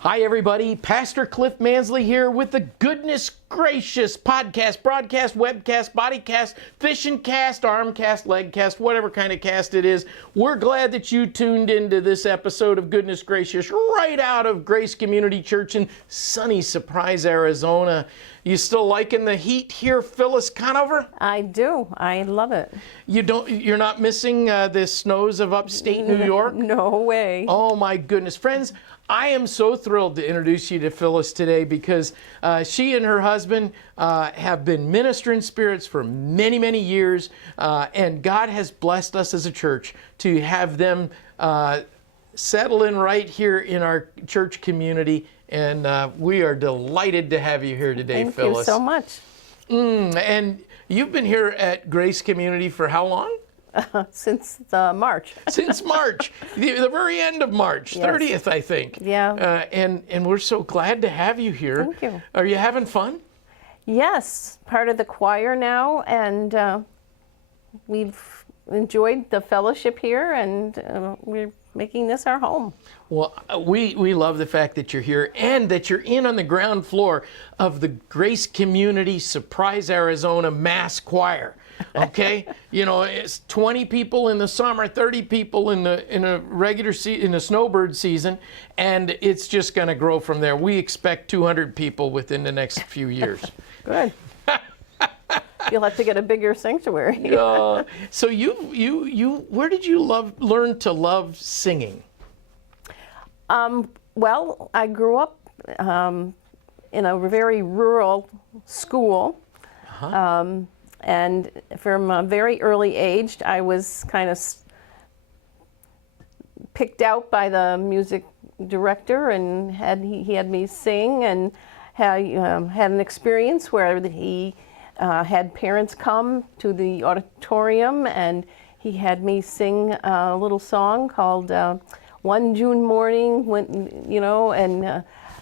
Hi, everybody. Pastor Cliff Mansley here with the Goodness Gracious podcast, broadcast, webcast, bodycast, fishing cast, armcast, legcast, whatever kind of cast it is. We're glad that you tuned into this episode of Goodness Gracious right out of Grace Community Church in sunny Surprise, Arizona. You still liking the heat here, Phyllis Conover? I do. I love it. You're not missing the snows of upstate New York? No way. Oh my goodness. Friends, I am so thrilled to introduce you to Phyllis today because she and her husband have been ministering spirits for many, many years, and God has blessed us as a church to have them settle in right here in our church community, and we are delighted to have you here today, Phyllis. Thank you so much. And you've been here at Grace Community for how long? Since March. Since March, the very end of March, Yes. 30th, I think. Yeah. And we're so glad to have you here. Thank you. Are you having fun? Yes, part of the choir now, and we've enjoyed the fellowship here, and we're making this our home. Well, we love the fact that you're here and that you're in on the ground floor of the Grace Community Surprise, Arizona Mass Choir. Okay, you know, it's 20 people in the summer, 30 people in a regular in the snowbird season, and it's just going to grow from there. We expect 200 people within the next few years. Good. You'll have to get a bigger sanctuary. So you where did you learn to love singing? Well, I grew up in a very rural school. And from a very early age, I was kind of picked out by the music director, and he had me sing, and had an experience where he had parents come to the auditorium, and he had me sing a little song called "One June Morning,"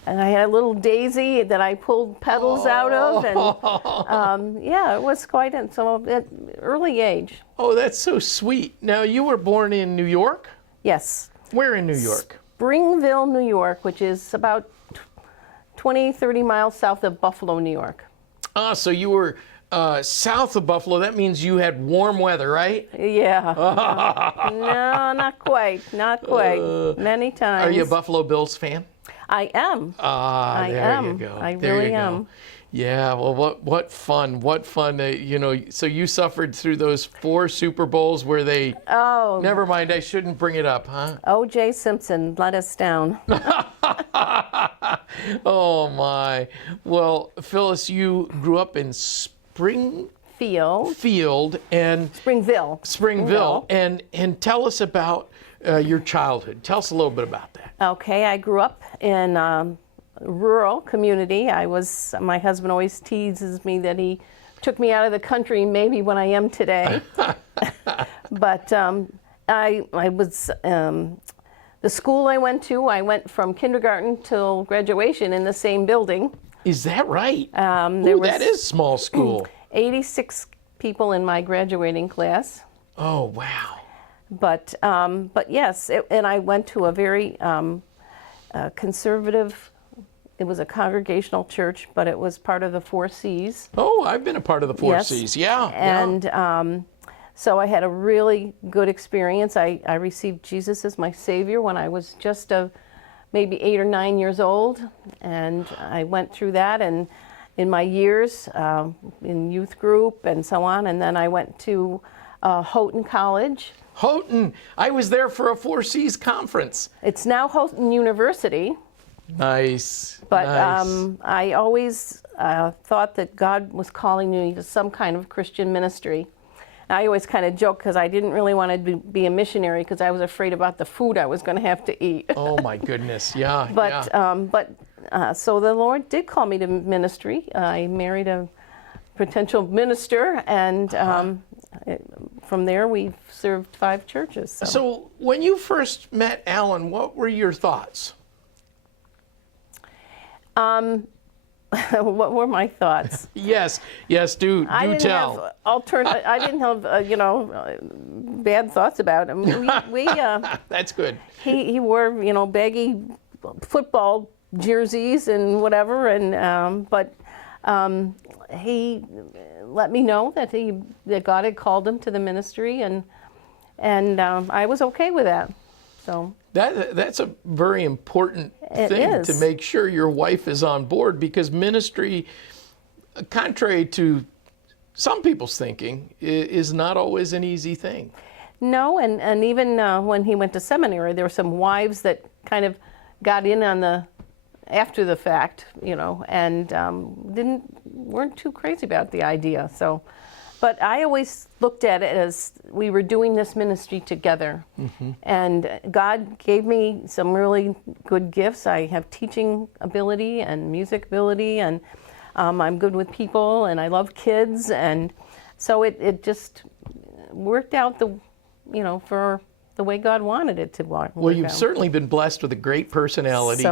and I had a little daisy that I pulled petals out of, and yeah, it was quite at early age. Oh, that's so sweet. Now, you were born in New York? Yes. Where in New York? Springville, New York, which is about 20, 30 miles south of Buffalo, New York. Ah, so you were south of Buffalo. That means you had warm weather, right? Yeah. No, not quite. Not quite. Many times. Are you a Buffalo Bills fan? I am. Ah, there you go. I There really you go. am. Yeah, well, what fun. So you suffered through those 4 Super Bowls where they... Oh. Never mind, I shouldn't bring it up, huh? O.J. Simpson let us down. Oh, my. Well, Phyllis, you grew up in Springville and... Springville. And tell us about your childhood. Tell us a little bit about that. Okay, I grew up in a rural community. My husband always teases me that he took me out of the country maybe when I am today. But I was, the school I went from kindergarten till graduation in the same building. Is that right? That is small school. 86 people in my graduating class. Oh, wow. But yes, and I went to a very conservative. It was a congregational church, but it was part of the 4 C's. Oh, I've been a part of the 4 Yes. C's. Yeah. And so I had a really good experience. I received Jesus as my Savior when I was just maybe 8 or 9 years old, and I went through that and in my years in youth group and so on, and then I went to Houghton College. Houghton. I was there for a 4 C's conference. It's now Houghton University. Nice. But nice. I always thought that God was calling me to some kind of Christian ministry. And I always kind of joke because I didn't really want to be a missionary because I was afraid about the food I was going to have to eat. Oh my goodness, yeah. So the Lord did call me to ministry. I married a potential minister, and from there we've served 5 churches. So when you first met Alan, what were your thoughts? What were my thoughts? Yes, do tell. I didn't have bad thoughts about him. That's good. He wore baggy football jerseys and whatever, and but he let me know that God had called him to the ministry, and I was okay with that. So that's a very important It thing is. to make sure your wife is on board, because ministry, contrary to some people's thinking, is not always an easy thing. no, and even when he went to seminary, there were some wives that kind of got in on the after the fact, and weren't too crazy about the idea. So, but I always looked at it as we were doing this ministry together, and God gave me some really good gifts. I have teaching ability and music ability, and I'm good with people, and I love kids, and so it just worked out for the way God wanted it to work. Well, you've certainly been blessed with a great personality.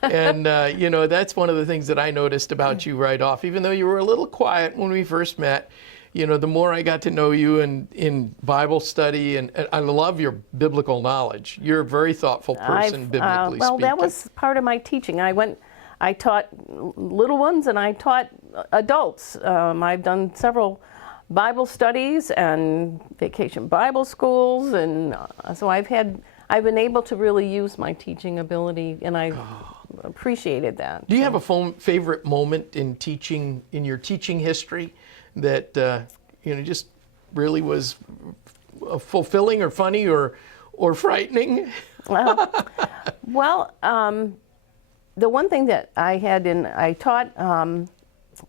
And, that's one of the things that I noticed about you right off. Even though you were a little quiet when we first met, the more I got to know you in Bible study, and I love your biblical knowledge. You're a very thoughtful person, biblically well, speaking. that was part of my teaching. I taught little ones, and I taught adults. I've done several Bible studies and vacation Bible schools, and so I've been able to really use my teaching ability, and I appreciated that. Do you have a favorite moment in your teaching history that just really was fulfilling or funny or frightening? Well, the one thing that I had I taught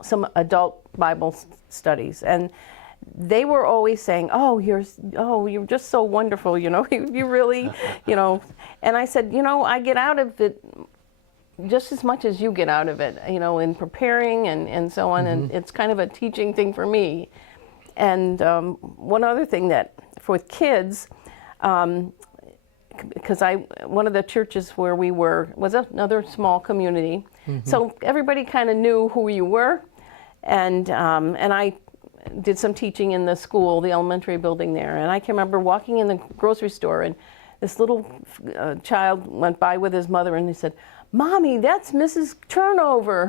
some adult Bible studies, and they were always saying, you're just so wonderful, you really, and I said, I get out of it just as much as you get out of it, in preparing and so on, and it's kind of a teaching thing for me. And one other thing that for kids, because one of the churches where we were was another small community, so everybody kind of knew who you were, and I did some teaching in the school, the elementary building there, and I can remember walking in the grocery store, and this little child went by with his mother, and he said, "Mommy, that's Mrs. Turnover."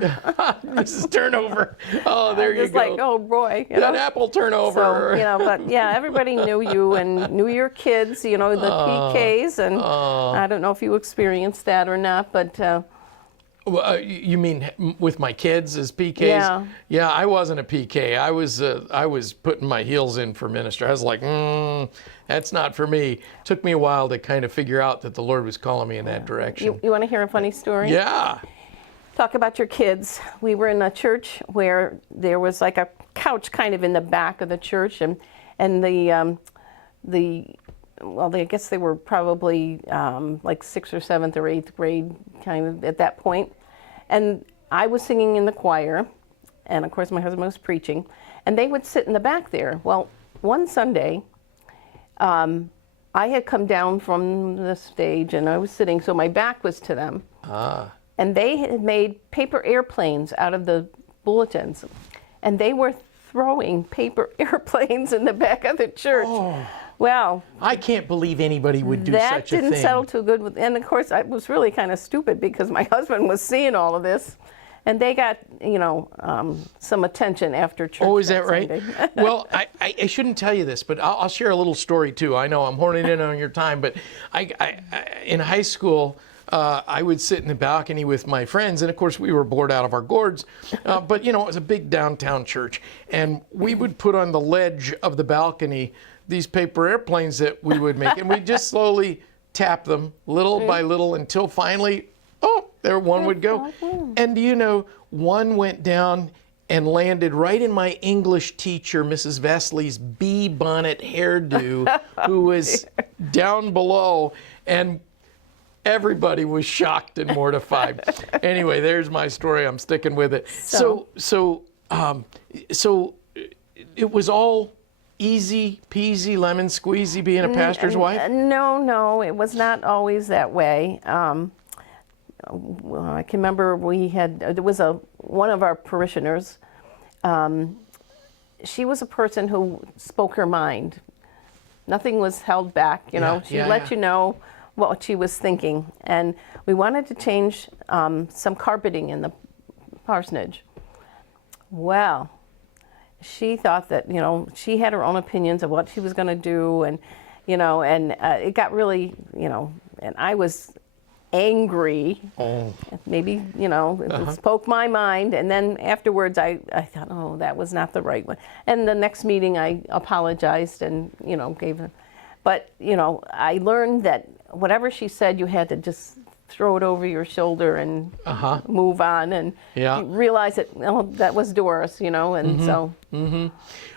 Mrs. Turnover. Oh, there you go. Just like, oh boy. That apple turnover. So, but yeah, everybody knew you and knew your kids, the PKs, and I don't know if you experienced that or not, but. You mean with my kids as PKs? Yeah. Yeah, I wasn't a PK. I was putting my heels in for ministry. I was like, that's not for me. Took me a while to kind of figure out that the Lord was calling me in that direction. You want to hear a funny story? Yeah. Talk about your kids. We were in a church where there was like a couch kind of in the back of the church, and I guess they were probably like 6th or 7th or 8th grade kind of at that point. And I was singing in the choir, and of course my husband was preaching, and they would sit in the back there. Well, one Sunday, I had come down from the stage, and I was sitting, so my back was to them. And they had made paper airplanes out of the bulletins, and they were throwing paper airplanes in the back of the church. Oh. Well, I can't believe anybody would do such a thing. That didn't settle too good with, and of course I was really kind of stupid because my husband was seeing all of this, and they got some attention after church. Oh, is that right? Well, I shouldn't tell you this, but I'll share a little story too. I know I'm horning in on your time, but I in high school. I would sit in the balcony with my friends, and of course we were bored out of our gourds, but it was a big downtown church, and we would put on the ledge of the balcony these paper airplanes that we would make, and we just slowly tap them little by little until finally, there one would go. And one went down and landed right in my English teacher, Mrs. Vesley's bee bonnet hairdo, who was down below, and everybody was shocked and mortified. Anyway, there's my story. I'm sticking with it. So it was all easy peasy lemon squeezy being a pastor's wife? No, it was not always that way. I can remember there was one of our parishioners. She was a person who spoke her mind. Nothing was held back. She'd let you know what she was thinking. And we wanted to change some carpeting in the parsonage. Well, she thought that, she had her own opinions of what she was going to do, and, it got really, and I was angry. Oh. Maybe, it spoke my mind. And then afterwards, I thought, oh, that was not the right one. And the next meeting, I apologized and, gave her. But, I learned that whatever she said, you had to just throw it over your shoulder and move on and realize that, that was Doris, and so. Mm-hmm.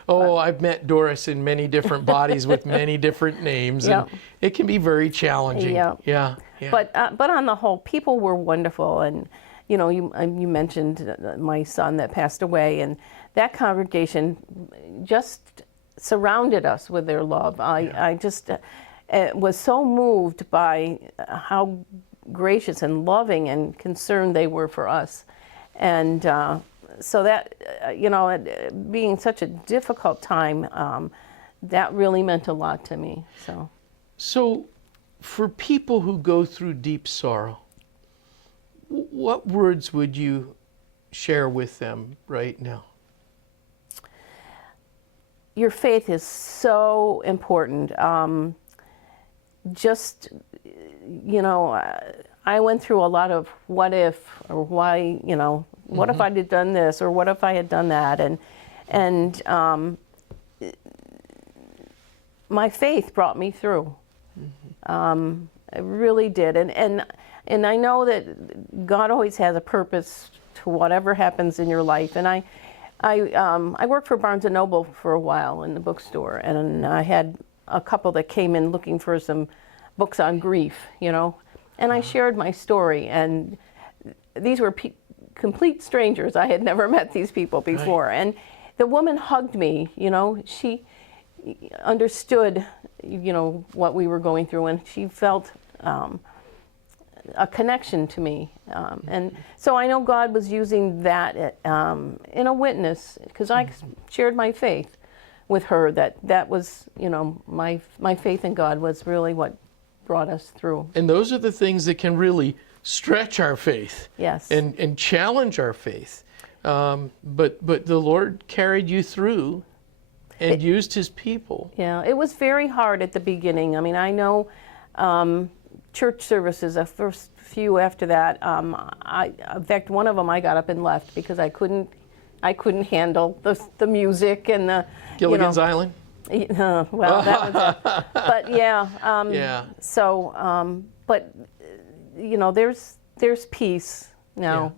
Oh, I've met Doris in many different bodies with many different names, and it can be very challenging. Yeah. But on the whole, people were wonderful, and you mentioned my son that passed away, and that congregation just surrounded us with their love. I just was so moved by how gracious and loving and concerned they were for us, and so that being such a difficult time, that really meant a lot to me. So for people who go through deep sorrow, what words would you share with them right now? Your faith is so important. I went through a lot of what if, or why, what if I had done this, or what if I had done that, and my faith brought me through. It really did, and I know that God always has a purpose to whatever happens in your life. And I worked for Barnes & Noble for a while in the bookstore, and I had a couple that came in looking for some books on grief, and I shared my story, and these were complete strangers. I had never met these people before. Right. And the woman hugged me, she understood, what we were going through, and she felt a connection to me. And so I know God was using that in a witness, because I shared my faith with her, that was, my faith in God was really what brought us through. And those are the things that can really stretch our faith. Yes. And challenge our faith. But the Lord carried you through and used his people. Yeah, it was very hard at the beginning. I mean, I know church services, the first few after that, in fact, one of them I got up and left because I couldn't handle the music and the Gilligan's Island? Well, that was it. But yeah. So, but there's peace now,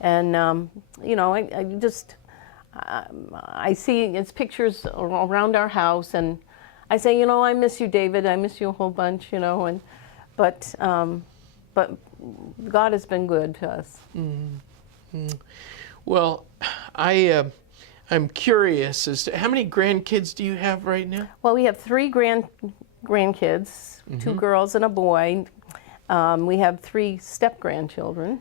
and I see it's pictures around our house, and I say, I miss you, David. I miss you a whole bunch, but God has been good to us. Mm-hmm. Well, I'm curious as to how many grandkids do you have right now? Well, we have 3 grandkids, 2 girls and a boy. We have 3 step-grandchildren.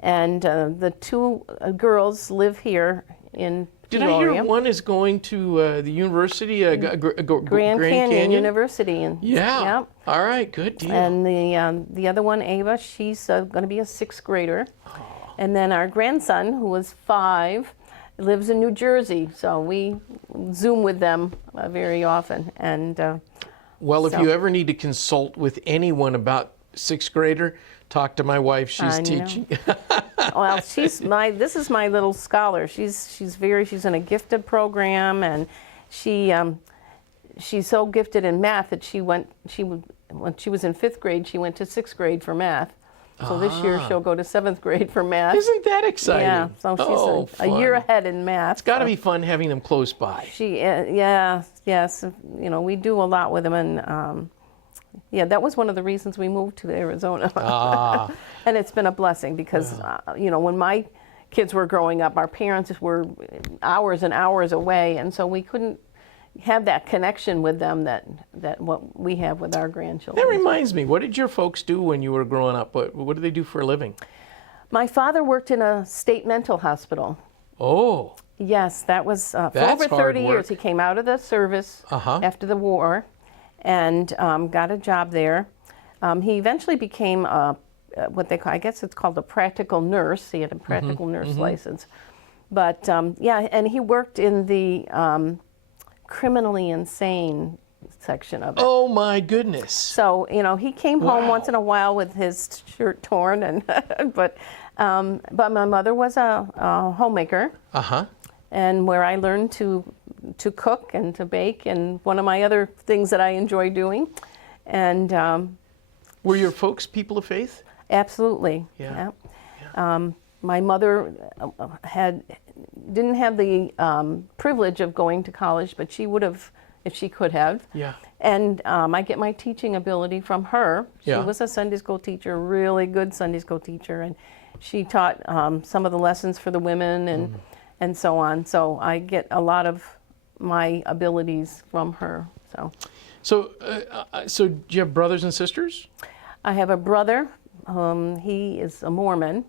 And the 2 girls live here in Did I hear one is going to the university, Grand Canyon University? Yeah. All right, good deal. And the other one, Ava, she's going to be a 6th grader. Oh. And then our grandson, who was 5, lives in New Jersey, so we Zoom with them very often. And well, if you ever need to consult with anyone about 6th grader, talk to my wife. She's teaching. Well, this is my little scholar. She's in a gifted program, and she's so gifted in math that when she was in 5th grade, she went to 6th grade for math. So this year she'll go to 7th grade for math. Isn't that exciting? Yeah, so she's a year ahead in math. It's got to be fun having them close by. Yes. We do a lot with them, and that was one of the reasons we moved to Arizona. And it's been a blessing because, when my kids were growing up, our parents were hours and hours away, and so we couldn't have that connection with them that what we have with our grandchildren. That reminds me, what did your folks do when you were growing up? What did they do for a living? My father worked in a state mental hospital. Oh. Yes, that was for over 30 years. He came out of the service after the war, and got a job there. He eventually became what they call, I guess it's called a practical nurse. He had a practical nurse license. But yeah, and he worked in the criminally insane section of it. Oh my goodness. So, you know, he came home Wow. once in a while with his shirt torn, and but my mother was a homemaker, and where I learned to cook and to bake, and one of my other things that I enjoy doing. And Were your folks people of faith? absolutely, Yeah. my mother didn't have the privilege of going to college, but she would have if she could have. Yeah. And I get my teaching ability from her. She Yeah. was a Sunday school teacher, really good Sunday school teacher, and she taught some of the lessons for the women and so on. So I get a lot of my abilities from her. So do you have brothers and sisters? I have a brother. He is a Mormon.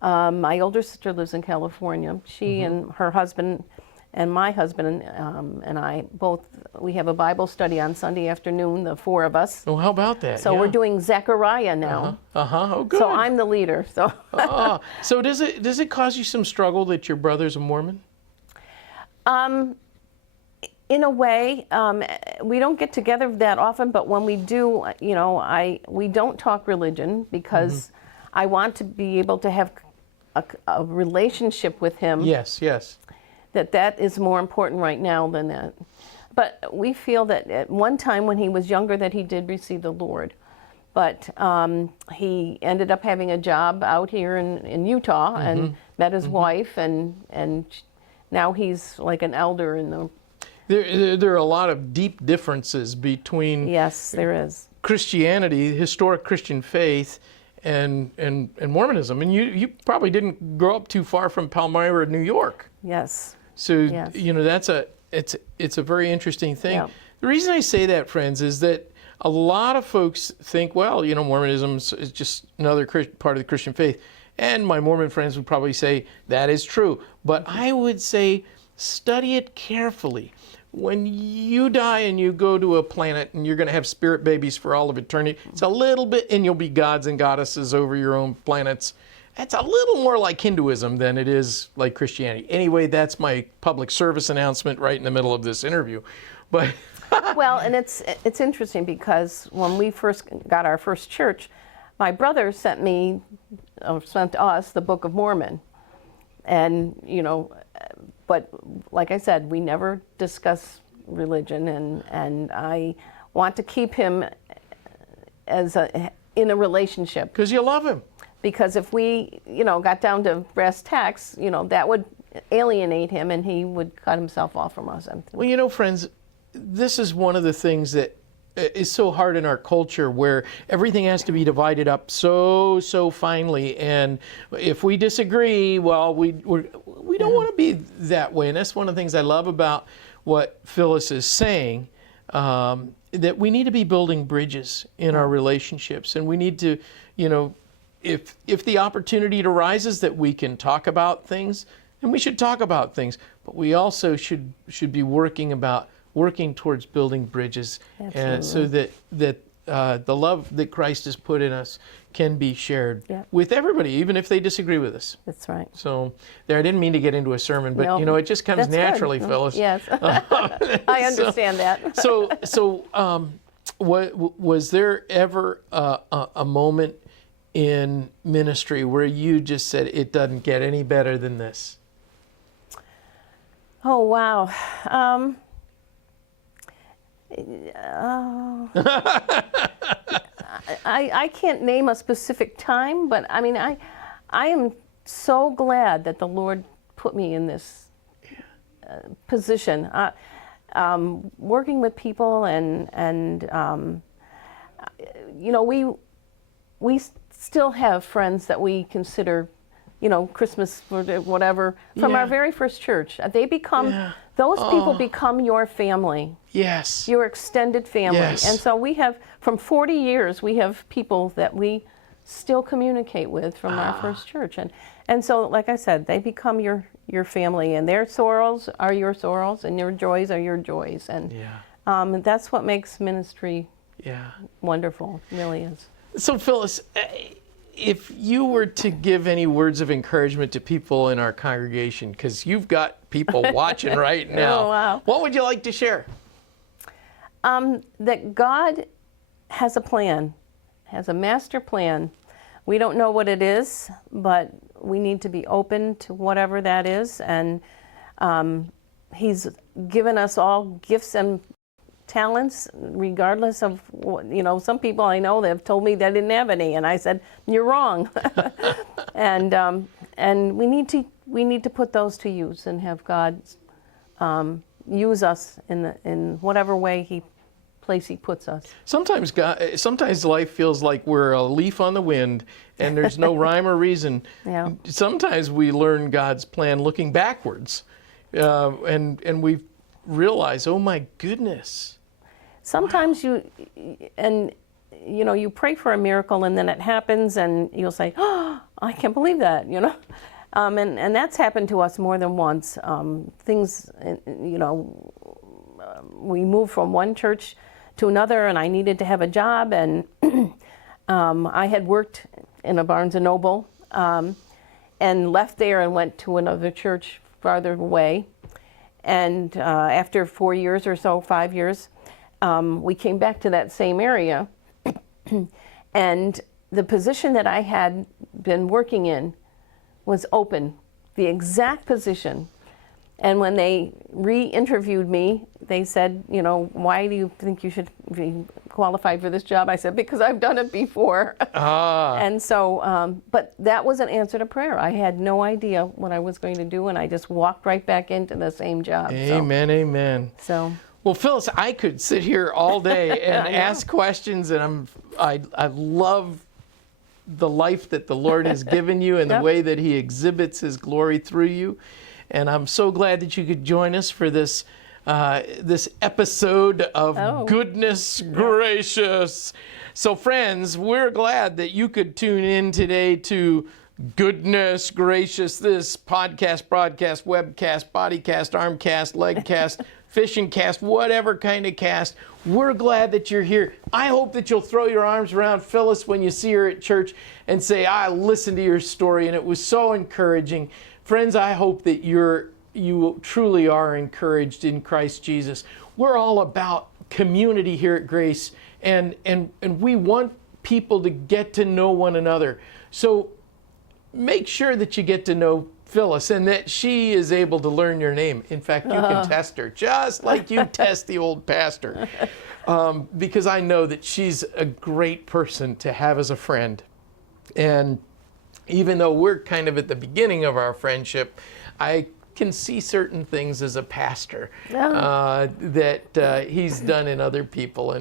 My older sister lives in California. She and her husband and my husband and I we have a Bible study on Sunday afternoon, the four of us. Oh, how about that? So we're doing Zechariah now. Oh, good. So I'm the leader. So So does it cause you some struggle that your brother's a Mormon? in a way, we don't get together that often, but when we do, you know, we don't talk religion because I want to be able to have a relationship with him. Yes, yes. That is more important right now than that. But we feel that at one time when he was younger that he did receive the Lord. But he ended up having a job out here in Utah and met his wife, and now he's like an elder in the... There are a lot of deep differences between Yes, there is. Christianity, historic Christian faith, and Mormonism. And you probably didn't grow up too far from Palmyra, New York. Yes. So Yes. you know it's a very interesting thing. Yeah. The reason I say that, friends, is that a lot of folks think, well, you know, Mormonism is just another part of the Christian faith, and my Mormon friends would probably say that is true. But I would say study it carefully. When you die and you go to a planet and you're going to have spirit babies for all of eternity, it's a little bit, and you'll be gods and goddesses over your own planets. That's a little more like Hinduism than it is like Christianity. Anyway, that's my public service announcement right in the middle of this interview. But Well, and it's interesting because when we first got our first church, my brother sent us the Book of Mormon. And, you know, but like I said, we never discuss religion, and I want to keep him in a relationship. because you love him. Because if we, you know, got down to brass tacks, you know, that would alienate him and he would cut himself off from us. Well, you know, friends, this is one of the things that is so hard in our culture, where everything has to be divided up so finely. And if we disagree, well, we don't want to be that way. And that's one of the things I love about what Phyllis is saying, that we need to be building bridges in our relationships. And we need to, you know, if the opportunity arises that we can talk about things, then we should talk about things. But we also should be working towards building bridges, and so that the love that Christ has put in us can be shared with everybody, even if they disagree with us. That's right. So I didn't mean to get into a sermon, but No, you know, it just comes that's good. naturally, Phyllis. Yes, I understand that. So was there ever a moment in ministry where you just said, it doesn't get any better than this? Oh, wow. I can't name a specific time, but I mean, I am so glad that the Lord put me in this position. Working with people and you know, we still have friends that we consider, you know, Christmas or whatever, from our very first church. They become, those people become your family. Yes. Your extended family. Yes. And so we have, from 40 years, we have people that we still communicate with from our first church. And so, like I said, they become your family, and their sorrows are your sorrows, and your joys are your joys. And That's what makes ministry Yeah. wonderful, really is. So Phyllis, if you were to give any words of encouragement to people in our congregation, because you've got people watching right now, Oh, wow. what would you like to share? That God has a plan, has a master plan. We don't know what it is, but we need to be open to whatever that is. And He's given us all gifts and talents, regardless of what, some people I know that have told me they didn't have any, and I said, "You're wrong." and we need to put those to use and have God use us in whatever place He puts us. Sometimes life feels like we're a leaf on the wind, and there's no rhyme or reason. Yeah. Sometimes we learn God's plan looking backwards, and we realize, oh my goodness. Sometimes you pray for a miracle and then it happens and you'll say, "Oh, I can't believe that," and that's happened to us more than once. We moved from one church to another, and I needed to have a job, and I had worked in a Barnes and Noble, and left there and went to another church farther away. And after 4 years or so, 5 years, we came back to that same area, and the position that I had been working in was open, the exact position. And when they re-interviewed me, they said, "Why do you think you should be qualified for this job?" I said, "Because I've done it before." And so, but that was an answer to prayer. I had no idea what I was going to do, and I just walked right back into the same job. Amen, amen. So. Well, Phyllis, I could sit here all day and ask questions, and I love the life that the Lord has given you and the way that He exhibits His glory through you. And I'm so glad that you could join us for this episode of Goodness Gracious. So friends, we're glad that you could tune in today to Goodness Gracious, this podcast, broadcast, webcast, bodycast, armcast, legcast, fishing cast, whatever kind of cast. We're glad that you're here. I hope that you'll throw your arms around Phyllis when you see her at church and say, "I listened to your story and it was so encouraging." Friends, I hope that you truly are encouraged in Christ Jesus. We're all about community here at Grace, and we want people to get to know one another. So make sure that you get to know Phyllis and that she is able to learn your name. In fact, you can test her just like you test the old pastor, because I know that she's a great person to have as a friend. And even though we're kind of at the beginning of our friendship, I can see certain things as a pastor that he's done in other people,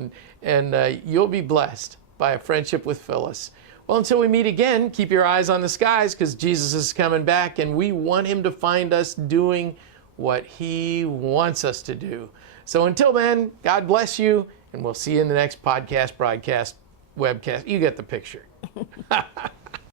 and you'll be blessed by a friendship with Phyllis. Well, until we meet again, keep your eyes on the skies, because Jesus is coming back, and we want Him to find us doing what He wants us to do. So until then, God bless you, and we'll see you in the next podcast, broadcast, webcast. You get the picture.